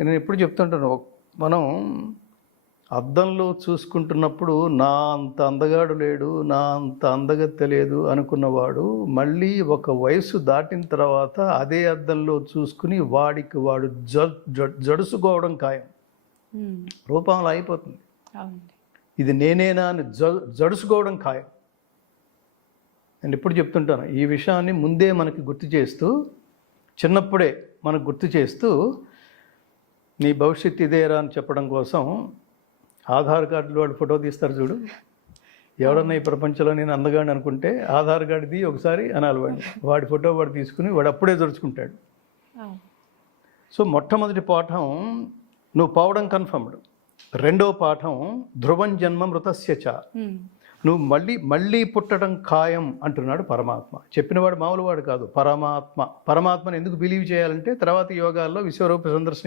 నేను ఎప్పుడు చెప్తుంటాను, మనం అద్దంలో చూసుకుంటున్నప్పుడు నా అంత అందగాడు లేడు, నా అంత అందగత్తె లేదు అనుకున్నవాడు మళ్ళీ ఒక వయసు దాటిన తర్వాత అదే అద్దంలో చూసుకుని వాడికి వాడు జడుసుకోవడం ఖాయం. రూపంలో అయిపోతుంది. ఇది నేనేనా అని జడుసుకోవడం ఖాయం. నేను ఎప్పుడు చెప్తుంటాను ఈ విషయాన్ని ముందే మనకి గుర్తు చేస్తూ, చిన్నప్పుడే మనకు గుర్తు చేస్తూ, నీ భవిష్యత్తు ఇదేరా అని చెప్పడం కోసం ఆధార్ కార్డులో వాడు ఫోటో తీస్తారు చూడు. ఎవడన్నా ఈ ప్రపంచంలో నేను అందగాడు అనుకుంటే ఆధార్ కార్డుది ఒకసారి అనాలి వాడి ఫోటో వాడు తీసుకుని వాడు అప్పుడే జరుచుకుంటాడు. సో మొట్టమొదటి పాఠం నువ్వు పోవడం కన్ఫర్మ్డ్. రెండో పాఠం ధ్రువం జన్మ మృతస్య చ, నువ్వు మళ్ళీ పుట్టడం ఖాయం అంటున్నాడు పరమాత్మ. చెప్పినవాడు మామూలు వాడు కాదు, పరమాత్మ. పరమాత్మను ఎందుకు బిలీవ్ చేయాలంటే తర్వాత యోగాల్లో విశ్వరూప సందర్శన